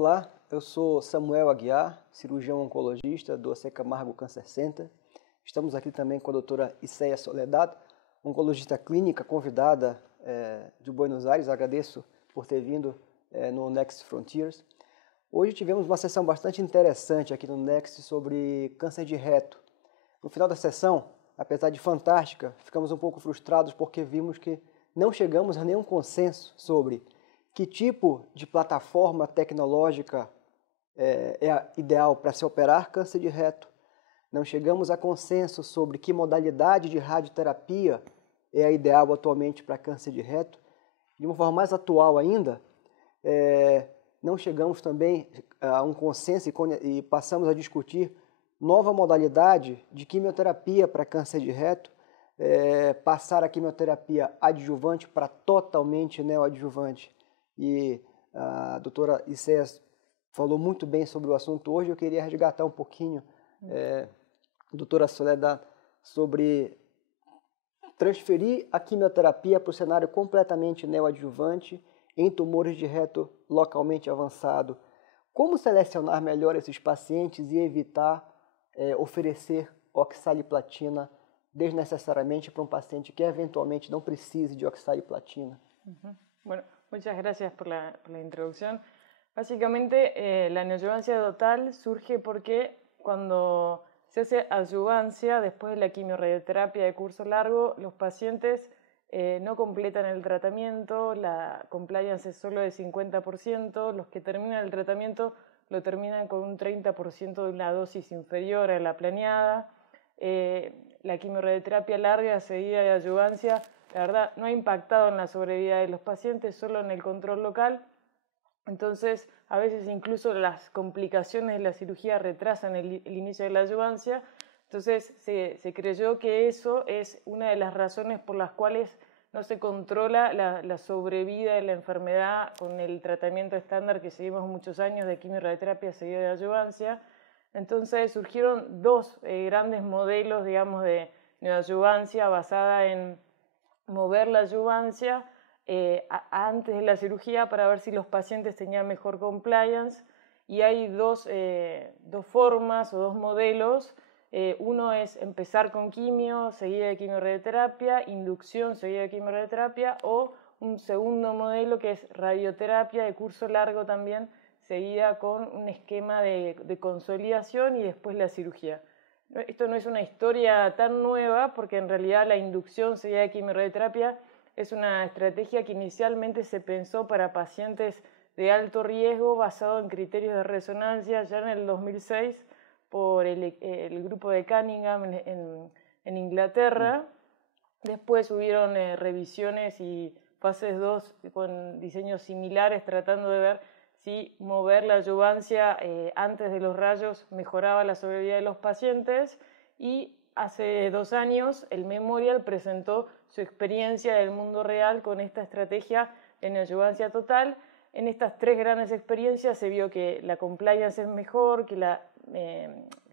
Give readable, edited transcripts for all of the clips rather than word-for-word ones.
Olá, eu sou Samuel Aguiar, cirurgião oncologista do AC Camargo Cancer Center. Estamos aqui também com a doutora Icéia Soledad, oncologista clínica convidada de Buenos Aires. Agradeço por ter vindo no Next Frontiers. Hoje tivemos uma sessão bastante interessante aqui no Next sobre câncer de reto. No final da sessão, apesar de fantástica, ficamos um pouco frustrados porque vimos que não chegamos a nenhum consenso sobre que tipo de plataforma tecnológica é ideal para se operar câncer de reto. Não chegamos a consenso sobre que modalidade de radioterapia é a ideal atualmente para câncer de reto. De uma forma mais atual ainda, não chegamos também a um consenso e passamos a discutir nova modalidade de quimioterapia para câncer de reto, passar a quimioterapia adjuvante para totalmente neoadjuvante. E a doutora Icéia falou muito bem sobre o assunto hoje. Eu queria resgatar um pouquinho, doutora Soledad, sobre transferir a quimioterapia para o cenário completamente neoadjuvante em tumores de reto localmente avançado. Como selecionar melhor esses pacientes e evitar oferecer oxaliplatina desnecessariamente para um paciente que eventualmente não precise de oxaliplatina? Bueno, muchas gracias por la introducción. Básicamente, la neoadjuvancia total surge porque cuando se hace adyuvancia después de la quimiorradioterapia de curso largo, los pacientes no completan el tratamiento, la compliance es solo de 50%, los que terminan el tratamiento lo terminan con un 30% de una dosis inferior a la planeada. La quimiorradioterapia larga seguida de adyuvancia, la verdad, no ha impactado en la sobrevida de los pacientes, solo en el control local. Entonces, a veces incluso las complicaciones de la cirugía retrasan el inicio de la adyuvancia. Entonces, se creyó que eso es una de las razones por las cuales no se controla la sobrevida de la enfermedad con el tratamiento estándar que seguimos muchos años de quimiorradioterapia seguida de adyuvancia. Entonces, surgieron dos grandes modelos, digamos, de neoadjuvancia basada en mover la adyuvancia antes de la cirugía para ver si los pacientes tenían mejor compliance, y hay dos formas o dos modelos. Uno es empezar con quimio, seguida de quimiorradioterapia, inducción, seguida de quimiorradioterapia, o un segundo modelo que es radioterapia de curso largo también, seguida con un esquema de consolidación y después la cirugía. Esto no es una historia tan nueva porque en realidad la inducción seguida de quimiorradioterapia es una estrategia que inicialmente se pensó para pacientes de alto riesgo basado en criterios de resonancia ya en el 2006 por el grupo de Cunningham en Inglaterra. Después hubieron revisiones y fases 2 con diseños similares tratando de ver si mover la adyuvancia antes de los rayos mejoraba la sobrevida de los pacientes, y hace 2 años el Memorial presentó su experiencia del mundo real con esta estrategia de neoadjuvancia total. En estas 3 grandes experiencias se vio que la compliance es mejor, que la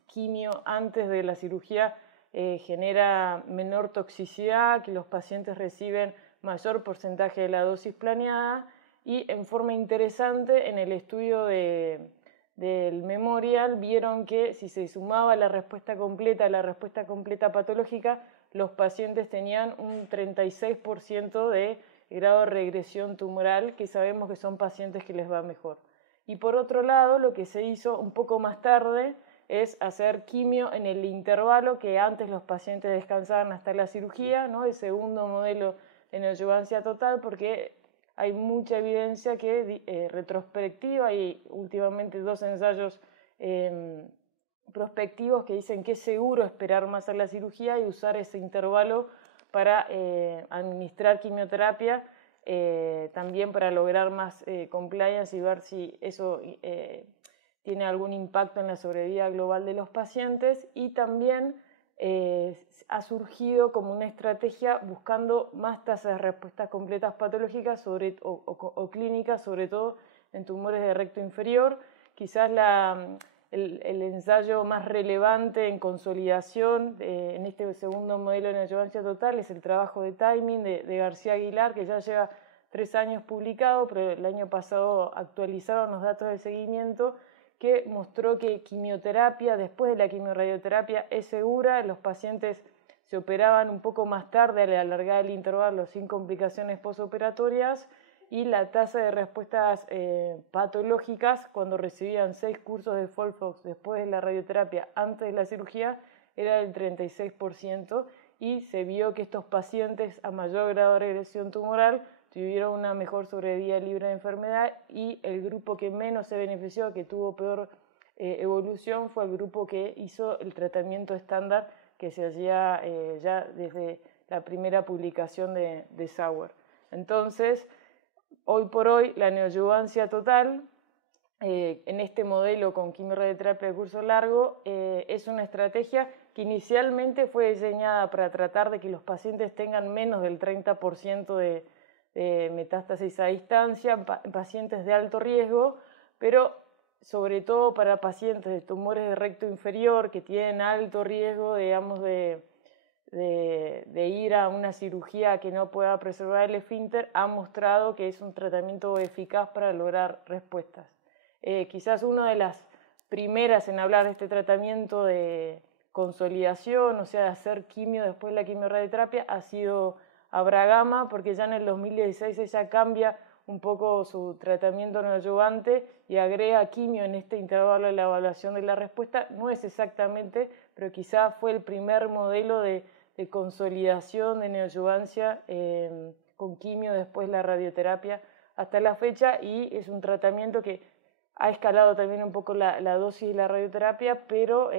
quimio antes de la cirugía genera menor toxicidad, que los pacientes reciben mayor porcentaje de la dosis planeada. Y en forma interesante, en el estudio del Memorial, vieron que si se sumaba la respuesta completa a la respuesta completa patológica, los pacientes tenían un 36% de grado de regresión tumoral, que sabemos que son pacientes que les va mejor. Y por otro lado, lo que se hizo un poco más tarde es hacer quimio en el intervalo que antes los pacientes descansaban hasta la cirugía, ¿no? El segundo modelo de neoadjuvancia total, porque hay mucha evidencia que retrospectiva y últimamente 2 ensayos prospectivos que dicen que es seguro esperar más a la cirugía y usar ese intervalo para administrar quimioterapia, también para lograr más compliance y ver si eso tiene algún impacto en la sobrevida global de los pacientes. Y también ha surgido como una estrategia buscando más tasas de respuestas completas patológicas o clínicas, sobre todo en tumores de recto inferior. Quizás el ensayo más relevante en consolidación en este segundo modelo de neoadjuvancia total es el trabajo de timing de García Aguilar, que ya lleva 3 años publicado, pero el año pasado actualizaron los datos de seguimiento que mostró que quimioterapia, después de la quimiorradioterapia, es segura. Los pacientes se operaban un poco más tarde al alargar el intervalo sin complicaciones posoperatorias, y la tasa de respuestas patológicas cuando recibían 6 cursos de FOLFOX después de la radioterapia antes de la cirugía era del 36%, y se vio que estos pacientes a mayor grado de regresión tumoral tuvieron una mejor sobrevida libre de enfermedad, y el grupo que menos se benefició, que tuvo peor evolución, fue el grupo que hizo el tratamiento estándar que se hacía ya desde la primera publicación de Sauer. Entonces, hoy por hoy, la neoadyuvancia total, en este modelo con quimiorradioterapia de curso largo, es una estrategia que inicialmente fue diseñada para tratar de que los pacientes tengan menos del 30% de metástasis a distancia, pacientes de alto riesgo, pero sobre todo para pacientes de tumores de recto inferior que tienen alto riesgo, digamos, de ir a una cirugía que no pueda preservar el esfínter, ha mostrado que es un tratamiento eficaz para lograr respuestas. Quizás una de las primeras en hablar de este tratamiento de consolidación, o sea, de hacer quimio después de la quimiorradioterapia, ha sido Abrahama, porque ya en el 2016 ella cambia un poco su tratamiento neoadyuvante y agrega quimio en este intervalo de la evaluación de la respuesta. No es exactamente, pero quizá fue el primer modelo de consolidación de neoadyuvancia con quimio después de la radioterapia hasta la fecha, y es un tratamiento que ha escalado también un poco la dosis de la radioterapia, pero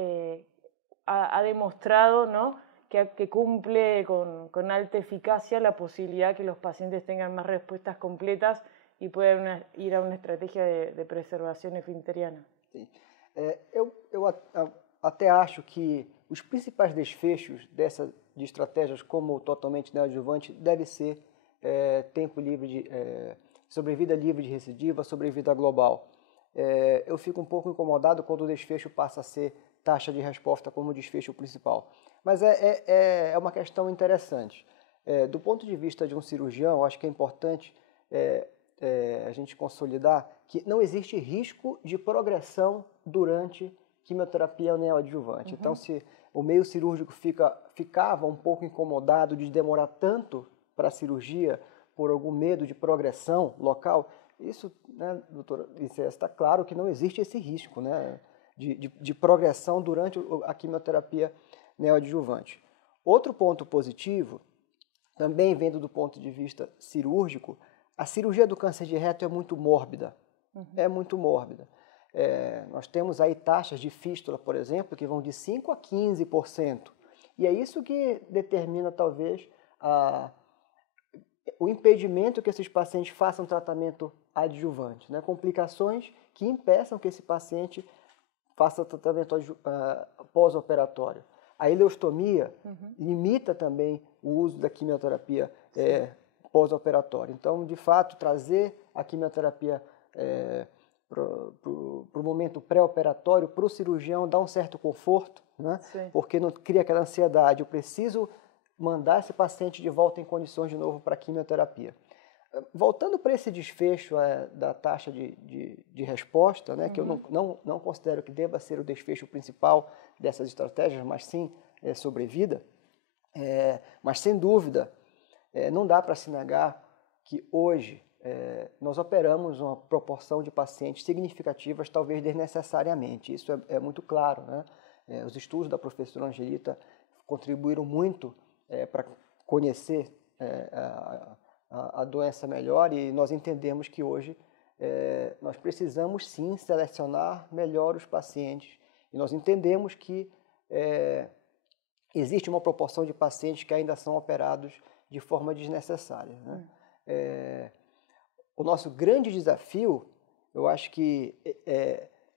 ha demostrado, ¿no?, que cumple con alta eficacia la posibilidad que los pacientes tengan más respuestas completas y puedan ir a una estrategia de preservação esfinteriana. Sim. Eu até acho que os principais desfechos de estratégias como o totalmente neoadjuvante deve ser tempo livre de sobrevida livre de recidiva, sobrevida global. Eu fico um pouco incomodado quando o desfecho passa a ser taxa de resposta como desfecho principal. Mas é uma questão interessante. Do ponto de vista de um cirurgião, acho que é importante a gente consolidar que não existe risco de progressão durante quimioterapia neoadjuvante. Então, se o meio cirúrgico ficava um pouco incomodado de demorar tanto para a cirurgia por algum medo de progressão local, isso, né, doutora Icéia, está claro que não existe esse risco, né, de progressão durante a quimioterapia neoadjuvante. Outro ponto positivo, também vendo do ponto de vista cirúrgico, a cirurgia do câncer de reto é muito mórbida. É muito mórbida. Nós temos aí taxas de fístula, por exemplo, que vão de 5% a 15%. E é isso que determina, talvez, o impedimento que esses pacientes façam tratamento adjuvante, né? Complicações que impeçam que esse paciente faça tratamento pós-operatório. A ileostomia limita também o uso da quimioterapia pós-operatória. Então, de fato, trazer a quimioterapia para o momento pré-operatório, para o cirurgião, dá um certo conforto, né? Porque não cria aquela ansiedade. Eu preciso mandar esse paciente de volta em condições de novo para a quimioterapia. Voltando para esse desfecho da taxa de resposta, né, que eu não considero que deva ser o desfecho principal dessas estratégias, mas sim sobrevida, mas sem dúvida não dá para se negar que hoje nós operamos uma proporção de pacientes significativas, talvez desnecessariamente. Isso é muito claro, né? Os estudos da professora Angelita contribuíram muito para conhecer a doença melhor, e nós entendemos que hoje nós precisamos sim selecionar melhor os pacientes, e nós entendemos que existe uma proporção de pacientes que ainda são operados de forma desnecessária, né? O nosso grande desafio, eu acho que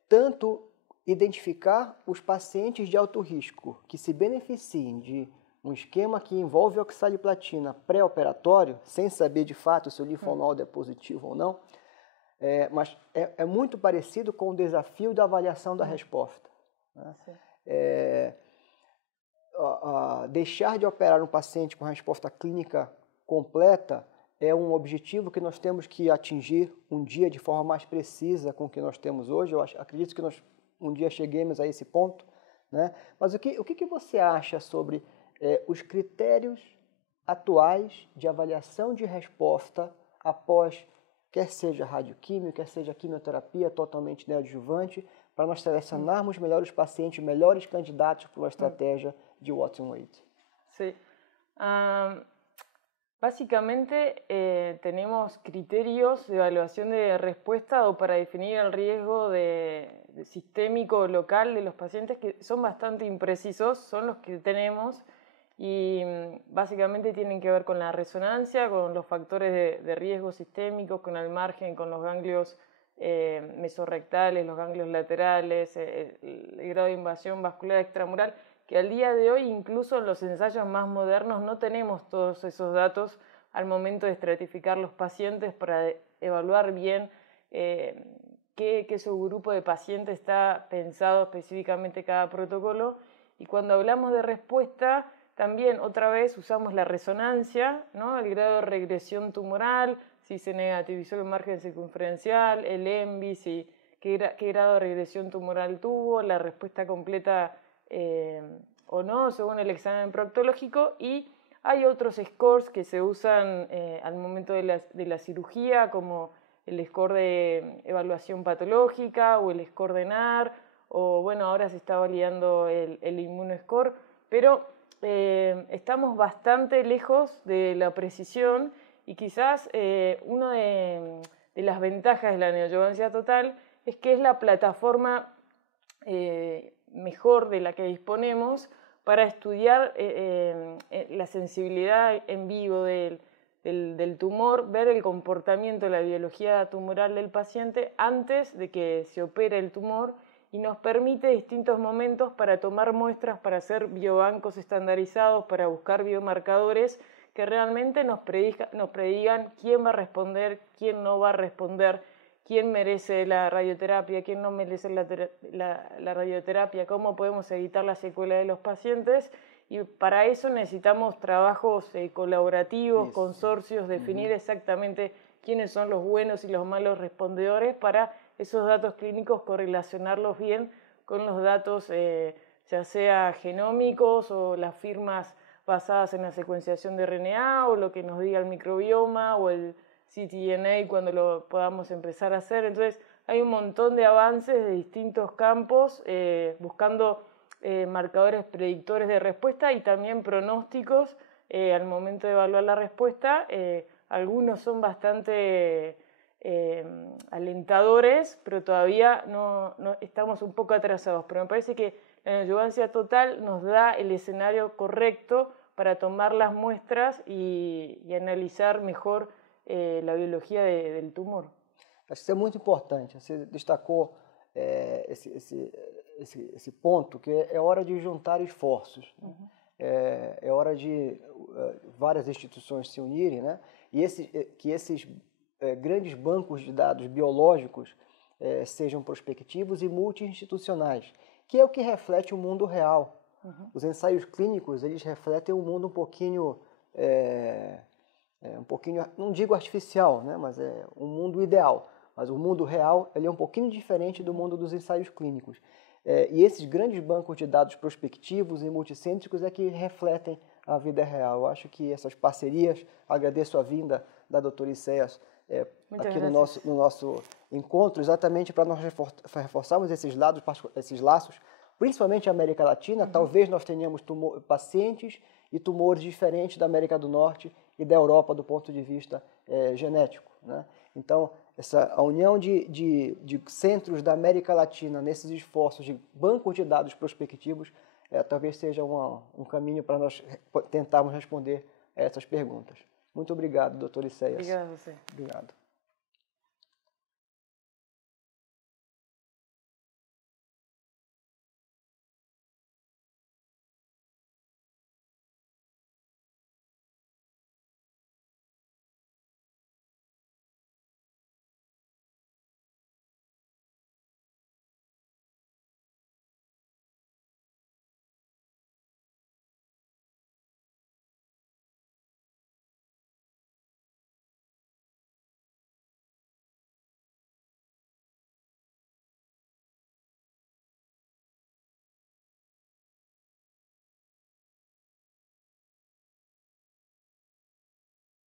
tanto identificar os pacientes de alto risco que se beneficiem de um esquema que envolve oxaliplatina pré-operatório, sem saber de fato se o linfonodo é positivo ou não, mas é muito parecido com o desafio da avaliação da resposta, né? Deixar de operar um paciente com resposta clínica completa é um objetivo que nós temos que atingir um dia de forma mais precisa com o que nós temos hoje. Eu acredito que nós um dia cheguemos a esse ponto, né? Mas o que você acha sobre os critérios atuais de avaliação de resposta após, quer seja radioquímio, quer seja quimioterapia totalmente neoadjuvante, para nós selecionarmos melhor os pacientes, melhores candidatos para uma estratégia de Watson Wade? Sí. Básicamente tenemos criterios de evaluación de respuesta o para definir el riesgo de sistémico local de los pacientes que son bastante imprecisos, son los que tenemos y básicamente tienen que ver con la resonancia, con los factores de riesgo sistémicos, con el margen, con los ganglios mesorrectales, los ganglios laterales, el grado de invasión vascular extramural, que al día de hoy incluso en los ensayos más modernos no tenemos todos esos datos al momento de estratificar los pacientes para evaluar bien qué subgrupo de pacientes está pensado específicamente cada protocolo. Y cuando hablamos de respuesta, también otra vez usamos la resonancia, ¿no? El grado de regresión tumoral, si se negativizó el margen circunferencial, el ENVI, qué grado de regresión tumoral tuvo, la respuesta completa o no, según el examen proctológico, y hay otros scores que se usan al momento de la cirugía, como el score de evaluación patológica o el score de NAR, o bueno, ahora se está validando el immunoscore, pero estamos bastante lejos de la precisión y quizás una de las ventajas de la neoadjuvancia total es que es la plataforma mejor de la que disponemos para estudiar la sensibilidad en vivo del tumor, ver el comportamiento, la biología tumoral del paciente antes de que se opere el tumor y nos permite distintos momentos para tomar muestras, para hacer biobancos estandarizados, para buscar biomarcadores que realmente nos predigan quién va a responder, quién no va a responder, quién merece la radioterapia, quién no merece la radioterapia, cómo podemos evitar la secuela de los pacientes. Y para eso necesitamos trabajos colaborativos, consorcios, definir exactamente quiénes son los buenos y los malos respondedores para esos datos clínicos correlacionarlos bien con los datos ya sea genómicos o las firmas basadas en la secuenciación de RNA o lo que nos diga el microbioma o el ctDNA cuando lo podamos empezar a hacer. Entonces hay un montón de avances de distintos campos buscando marcadores predictores de respuesta y también pronósticos al momento de evaluar la respuesta. Algunos son bastante alentadores, pero todavía no estamos un poco atrasados. Pero me parece que la neoadjuvancia total nos da el escenario correcto para tomar las muestras y analizar mejor la biología del tumor. Acho que isso é muito importante. Você destacou esse ponto, que é hora de juntar esforços. Uhum. É hora de várias instituições se unirem, né? E que esses grandes bancos de dados biológicos sejam prospectivos e multi-institucionais, que é o que reflete o mundo real. Uhum. Os ensaios clínicos, eles refletem um mundo um pouquinho, não digo artificial, né? Mas é um mundo ideal. Mas o mundo real ele é um pouquinho diferente do mundo dos ensaios clínicos. E esses grandes bancos de dados prospectivos e multicêntricos é que refletem a vida real. Eu acho que essas parcerias, agradeço a vinda da doutora Isséias aqui no nosso encontro, exatamente para nós reforçarmos esses laços, principalmente a América Latina. Uhum. Talvez nós tenhamos pacientes e tumores diferentes da América do Norte e da Europa do ponto de vista genético, né? Então, a união de centros da América Latina nesses esforços de bancos de dados prospectivos talvez seja um caminho para nós tentarmos responder a essas perguntas. Muito obrigado, doutor Isséias. Obrigada a você. Obrigado.